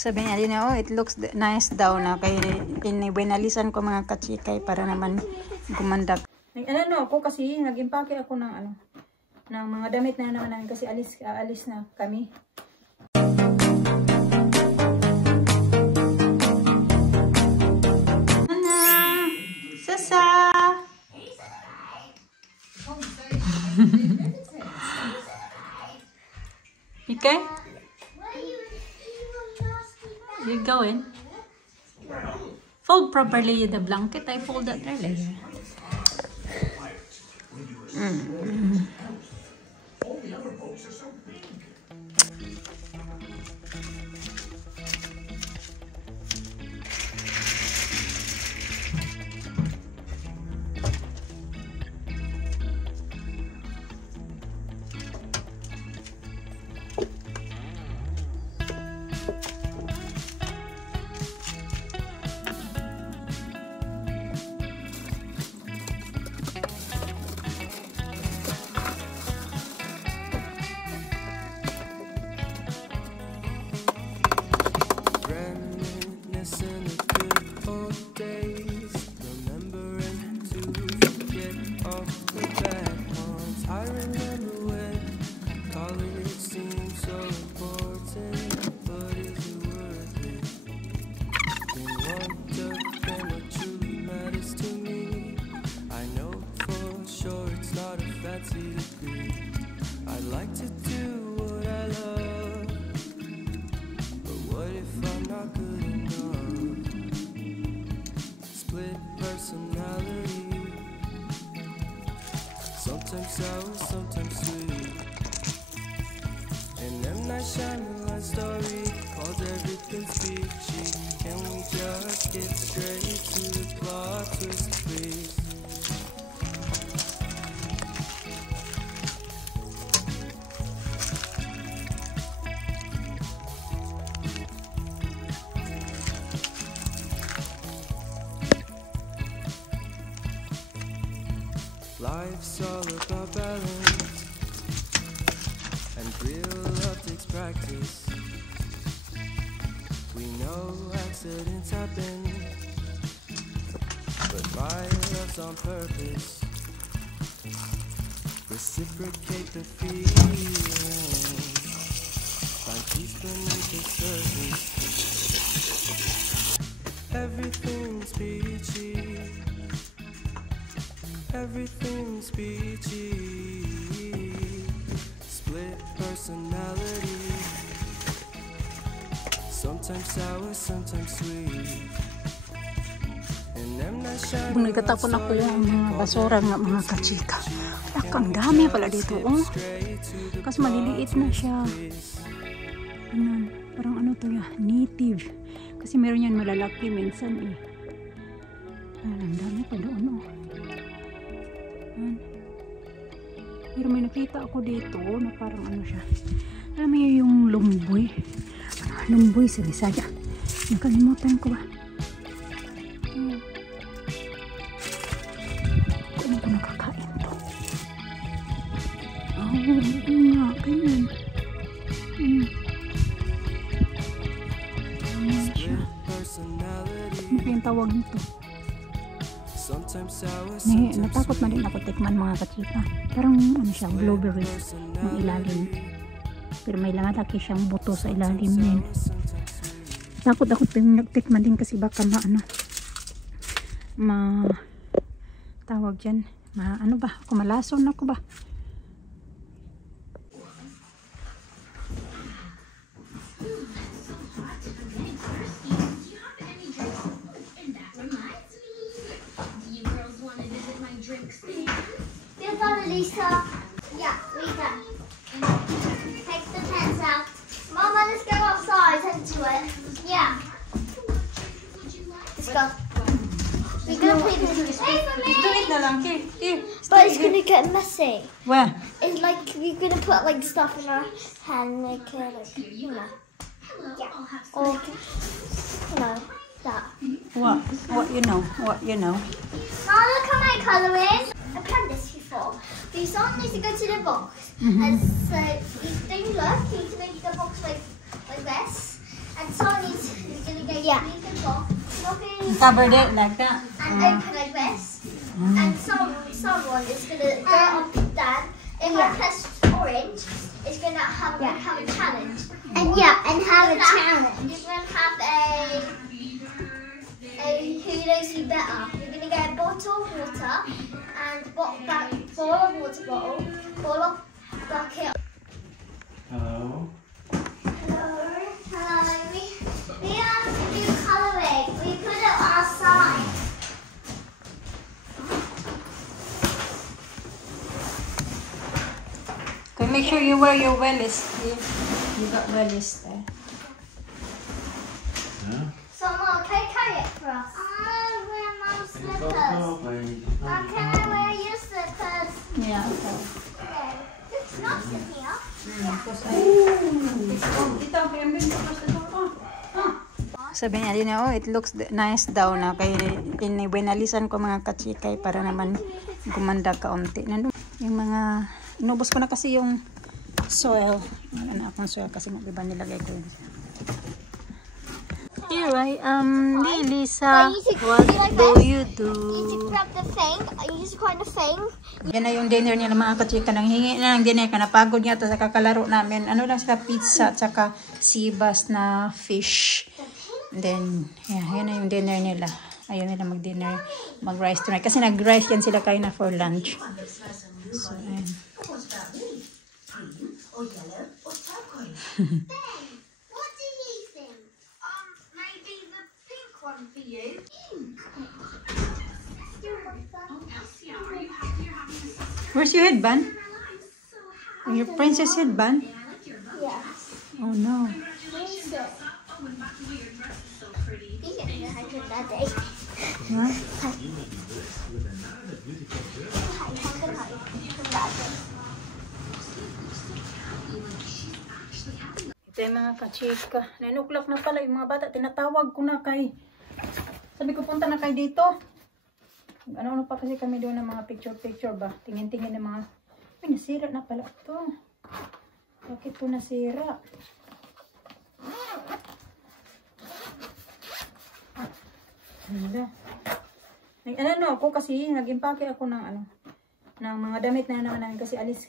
Sabi niya din, oh, it looks nice daw na. Kaya binalisan ko mga kachikay para naman gumandak. Ano ako kasi, nag-impake ako ng ng mga damit na naman namin kasi alis na kami. Sasa! Okay? You going? Fold properly the blanket. I folded earlier. I'd like to do what I love, but what if I'm not good enough? Split personality, sometimes sour, sometimes sweet. An M. Night Shyamalan story called Everything's Peachy. Can we just get straight to the plot twist, please? Life's all about balance, and real love takes practice. We know accidents happen, but my love's on purpose. Reciprocate the feeling, find peace beneath the surface. Everything's peachy. Everything's peachy. Split personality, sometimes sour, sometimes sweet. Kung nagtatapon ako yung mga basura ng mga kachika. Ang dami pala dito, oh. Kasi maliliit na siya. Parang ano to ya, native. Kasi meron yan malalaki minsan eh. Ang dami pa doon, oh. Pero may nakita ako dito na parang ano siya. Alam mo yung lumboy. Lumboy sa Bisaya. Nakalimutan ko ba? Kung ako nakakain to. Oh, hindi nga. Ganyan. Ayan siya. Ano kayong tawag nito? Natakot na din ako tikman mga kachika. Parang ano siya, blueberries ng ilalim. Pero may lalaki siyang buto sa ilalim din. Takot ako tikman din kasi baka tawag dyan. Ano ba? Kumalason ako ba? Lisa. Yeah, Lisa. Take the pants out. Mama, let's go outside and do it. Yeah. Let's go. We're going to play this. Hey, for me! Do it na lang. Here. But it's going to get messy. Where? It's like we're going to put like stuff in our hand, like, you know. Yeah. Or, you know, that. What? What you know? What you know? Mom, look at my colouring. I've had this before. The song needs to go to the box. And so you look, you need to make the box like this. And Sonny's gonna get these and Covered it like that. and open like this. And someone is gonna go up and down. If I press orange, it's gonna have a challenge. And have a challenge. You're gonna have a who knows who better. You're gonna get a bottle of water and full of water bottle, full of bucket. Hello. Hello. We have to do colouring. We put it outside. Okay, make sure you wear your wellies. You got wellies there. Yeah. Someone can carry it for us. I wear Mum's slippers. Mum, can I wear your slippers? Yeah, okay. Okay. It's nice in here. Sabi niya din, oh, it looks nice daw na kaya inibinalisan ko mga kachikay para naman gumanda kaunti. Yung mga, inubos ko na kasi yung soil. Ano akong soil kasi diba nilagay ko yun. Here I am, Lilisa. What do you do? You need to grab the thing. You just kind of thing. Yan na yung dinner nila mga kachika. Nang hingi na ng dinner ka. Napagod niya ito sa kakalaro namin. Ano lang sila, pizza at saka seabass na fish. Then, yeah, yan na yung dinner nila. Ayaw nila mag-dinner, mag-rice tonight. Kasi nag-rice yan sila kayo na for lunch. So, ayan. What do you think? Maybe the pink one for you. Where's your headband? Your princess headband? Yes. Oh no. Where's it? You get me a hundred that day. Huh? Ito yung mga kachika. 9 o'clock na pala yung mga bata. Tinatawag ko na kay... Sabi ko punta na kay dito. Ano pa kasi kami doon ng mga picture ba? Tingin-tingin ng mga... Uy, nasira na pala ito. Bakit ito nasira? Ano ako kasi nag-impake ako ng ng mga damit na naman namin kasi alis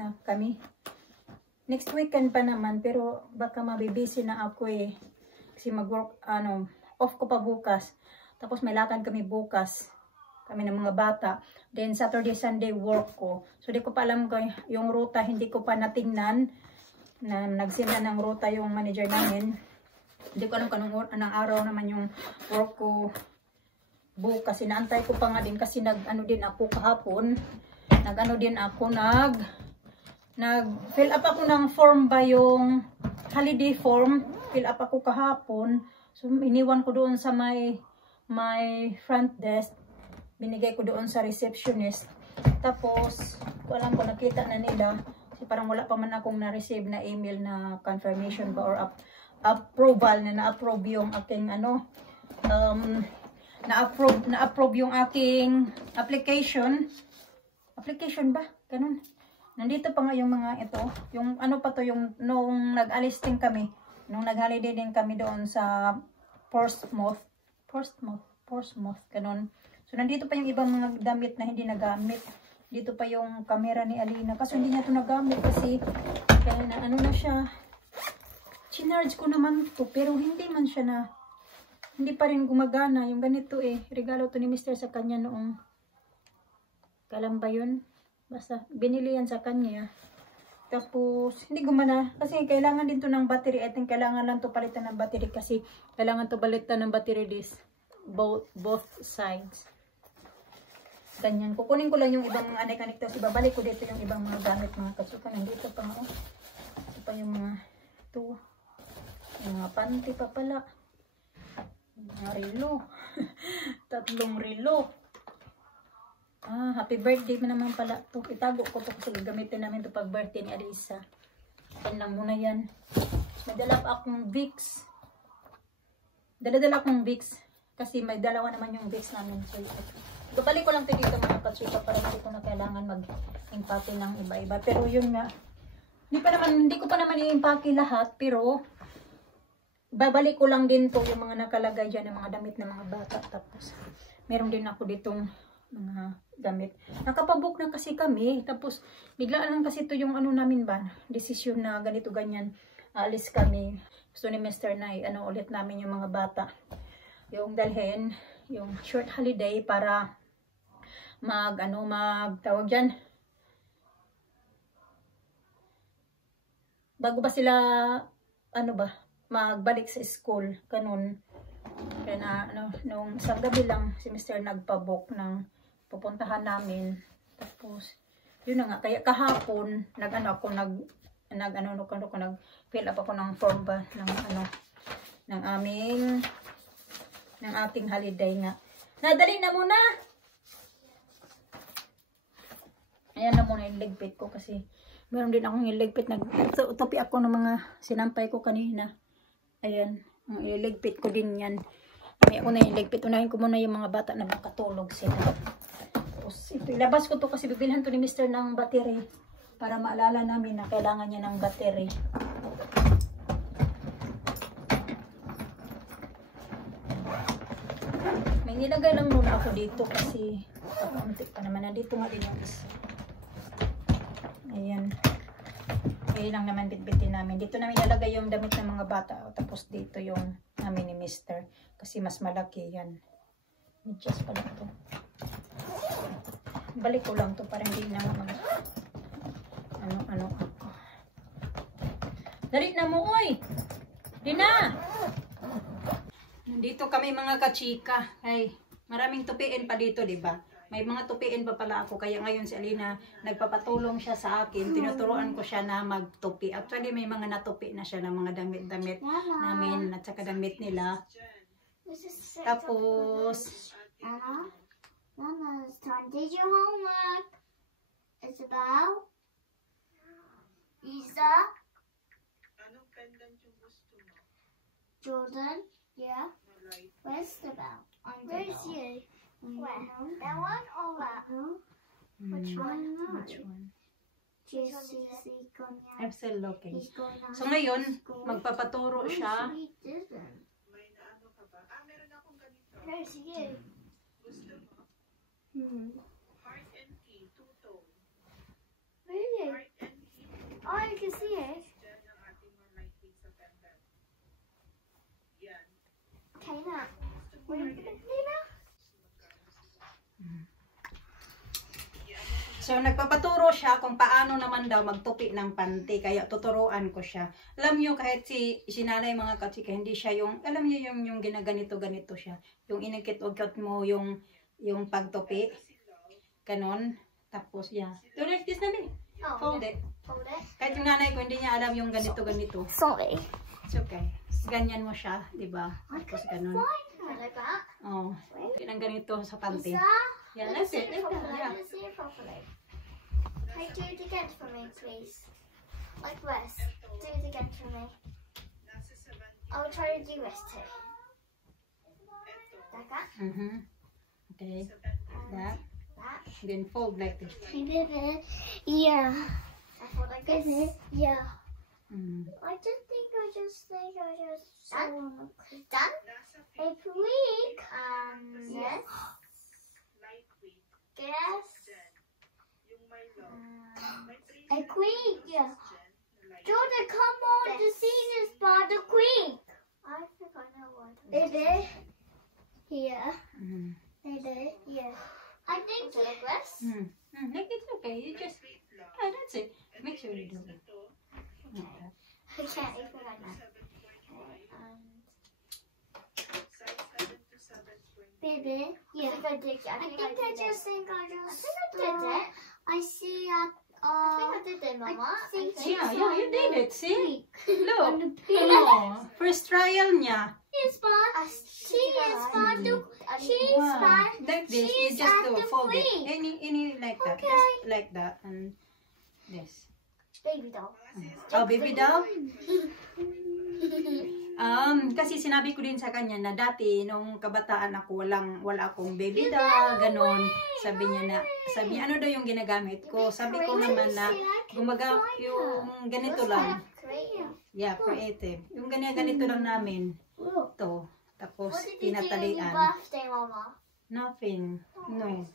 na kami. Next weekend pa naman pero baka mabibisi na ako eh. Kasi mag-work off ko pa bukas. Tapos may lakad kami bukas. Kami ng mga bata. Then Saturday, Sunday work ko. So di ko pa alam ko yung ruta, hindi ko pa natingnan na nagsinda ng ruta yung manager namin. Hindi ko alam kung anong araw naman yung work ko bukas. Inaantay ko pa nga din kasi din ako kahapon. Nag-fill up ako ng form ba yung holiday form. Fill up ako kahapon. So iniwan ko doon sa my front desk. Binigay ko doon sa receptionist. Tapos, alam ko nakita na nila. Kasi parang wala pa man akong na-receive na email na confirmation ba or approval na na-approve yung aking na-approve yung aking application. Application ba? Ganun. Nandito pa nga yung mga ito. Yung nung nag-alis din kami. Nung nag-holiday din kami doon sa Portsmouth. Ganun. So, nandito pa yung ibang mga damit na hindi nagamit. Dito pa yung camera ni Alina. Kasi hindi niya ito nagamit kasi kaya na na siya. Chinarge ko naman ito pero hindi man siya hindi pa rin gumagana. Yung ganito eh. Regalo to ni Mr. sa kanya noong kailan ba yun? Basta binili yan sa kanya. Tapos hindi gumana. Kasi kailangan din to ng battery. I think kailangan lang to palitan ng battery kasi kailangan to palitan ng battery disc. Both sides. Ganyan. Kukunin ko lang yung ibang mga anik-anik. Tapos ibabalik ko dito yung ibang mga gamit mga kasukan. Nandito pa nga. Ito pa yung mga ito. Yung mga panty pa pala. Mga relo. 3 relo. Happy birthday mo naman pala. Ito, itago ko ito kasi gagamitin namin ito pag birthday ni Alisa. Yan lang muna yan. Madala pa akong Vicks. Dala-dala akong Vicks. Kasi may dalawa naman yung Vicks namin. So, balik ko lang ito dito mga katsika para hindi ko na kailangan mag-impake ng iba-iba. Pero yun nga, hindi ko pa naman i-impake lahat. Pero, babalik ko lang din to yung mga nakalagay dyan ng mga damit ng mga bata. Tapos meron din ako ditong mga damit. Nakapabook na kasi kami. Tapos biglaan lang kasi to yung ano namin ba, desisyon na ganito ganyan. Alis kami. Gusto ni Mr. na ano ulit namin yung mga bata. Yung dalhin, yung short holiday para tawag dyan. Bago ba sila magbalik sa school, ganun. Kaya na, nung isang gabi lang, si Mr. nagpabook ng pupuntahan namin. Tapos, yun na nga, kaya kahapon, nag-fill up ako ng form ba, ng ating holiday nga. Nadali na muna! Ayan na muna yung ligpit ko kasi meron din akong iligpit. Nagtupi ako ng mga sinampay ko kanina. Ayan, ang iligpit ko din yan. May ako na iligpit. Unahin ko muna yung mga bata na makatulog sila. Tapos ito, ilabas ko to kasi bibilhan to ni Mr. ng battery para maalala namin na kailangan niya ng battery. May nilagay lang muna ako dito kasi kaunti pa naman. Nandito nga din yung isa. Ayan. Okay lang naman bitbitin namin. Dito namin nalagay yung damit ng mga bata. Tapos dito yung namin ni Mr. Kasi mas malaki yan. Medyas pala ito. Balik ko lang to para hindi na ano ako. Dali na mo, oy! Di na! Nandito kami mga kachika. Ay, maraming tupiin pa dito, di ba? May mga tupiin pa pala ako. Kaya ngayon si Alina, nagpapatulong siya sa akin. Tinuturuan ko siya na magtupi. Actually, may mga natupi na siya ng mga damit-damit namin at saka damit nila. Tapos, Mama, it's time to do your homework. Isabel? Isa? Anong pendant yung gusto mo? Jordan? Yeah? Where's Isabel? Where's you? Where? That one or that? Which one? which one? JCC going out. I'm still looking. He's going out So ngayon, to school. magpapaturo siya. He doesn't. May naano ka ba? Meron akong ganito. Where's you? Gusto mo? Heart and key, two-tone. Really? Heart and key. Oh, you can see it. Diyan ang ating mga lightning sa pendant. Yan. Okay, now. What are you going to do now? So, nagpapaturo siya kung paano naman daw magtupi ng panty. Kaya tuturuan ko siya. Alam nyo, kahit si nanay mga kachika, hindi siya yung, alam nyo yung ginaganito-ganito siya. Yung inikit-ukit mo yung pagtupi. Ganon. Tapos, yeah. Do like this namin. Oh, Fold it. hold it. Kahit yung nanay ko, hindi niya alam yung ganito-ganito. Sorry. It's okay. Ganyan mo siya, di ba? Tapos ganon. Like that. Oh. Yan ang ganito sa panty. Isa? Yeah, that's it. Like that. Properly. Yeah. Let's see it properly. Hey, do it again for me, please. Like this. Do it again for me. Nasa 70. I'll try to do this too. Like that. Okay. And That. that. Then fold like this. Yeah. I thought like this. Yeah. Mm. I just think I just done. Done. Nasa A week. Yes. lightweight. Yes. Dyan. Yung may long. May A queen. Yeah. dyan. Na light. Jordan, come on to see this by the queen. I think I know what. Baby. Here. Mm. Baby. Yeah. I think like this. Like it's okay. You just, Straight lang. that's it. Make sure you do it. Ito, Like that. I can't even like that. 7.5. Size 7 to 7.5. Baby. Yeah. I think I just think I did it. I see I think I did it, Mama. Yeah, you did it. See? Look. Look. Oh, first trial niya. She's fun. She is fun. She's Wow. fun. Like this. You She's just at do the fold it. queen. Any like that. Okay. Just like that and this. Baby doll. Oh, baby doll? Kasi sinabi ko din sa kanya na dati nung kabataan ako wala akong baby doll, ganon. Sabi niya ano daw yung ginagamit ko? Sabi ko naman na yung ganito lang. Yeah, creative. Yung ganito lang namin. To. Tapos What did you do on your tinatalian. birthday, Mama? Nothing. No.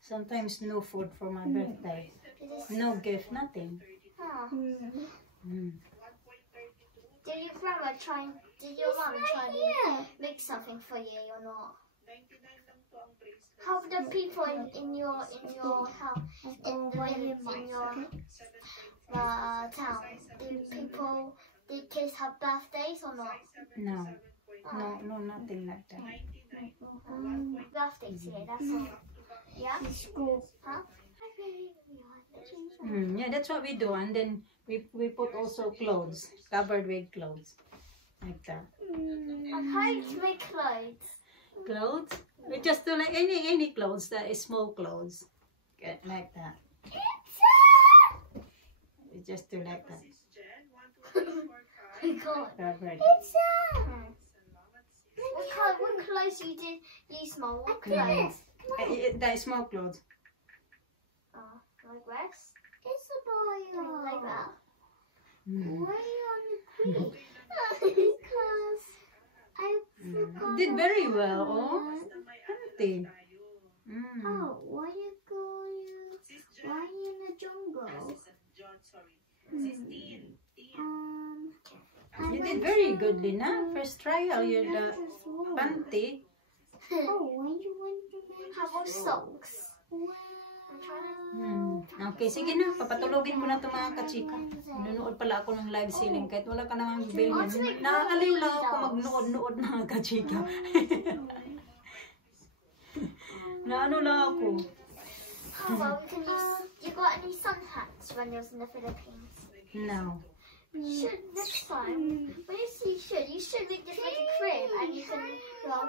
Sometimes no food for my birthday. No gift, nothing. Huh. Mm. Did your mum try to make something for you or not? How the people in your house, in the village, in your town, did kids have birthdays or not? No. No, nothing like that. Birthdays, yeah, that's all. Yeah? School. Huh? Yeah, that's what we do. And then we put also clothes, covered with clothes. Like that. And how do you make clothes? Clothes? We just do like any clothes that is small clothes. Like that. We just do like that. Covered. What clothes you did use, Mum? What clothes? That is small clothes. Oh, like this? It's a boy. Like that. Mm. Why are you on the creek? Because I forgot. Did very well. Oh, auntie. Oh, why you going? Why you in the jungle? You did very good, Lina. First trial, you're the panty. Oh, when you went to have more socks. I'm trying to. Okay, sige na. Papatulogin ko na ito mga kachika. Nunood pala ako ng live ceiling kahit wala ka namang bilhin. Naaaliw lang ako magnood-nood mga kachika. Naano lang ako. Oh, well, we can use. You got any sun hats when you was in the Philippines? No. You should next time. When you should make this like a crib and you can roll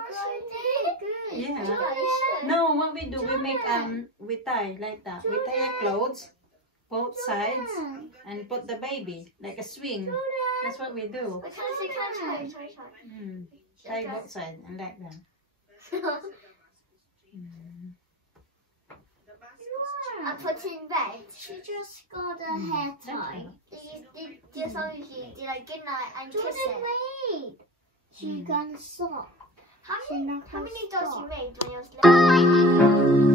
Yeah. You should. No, what we do, we tie like that. We tie our clothes, both sides, and put the baby like a swing. That's what we do. Wait, can I try? Tie both sides and like that. I put in bed. She just got a hair tie. Did I good night and kiss it? Wait. She got a sock. How many dolls you made when you was little?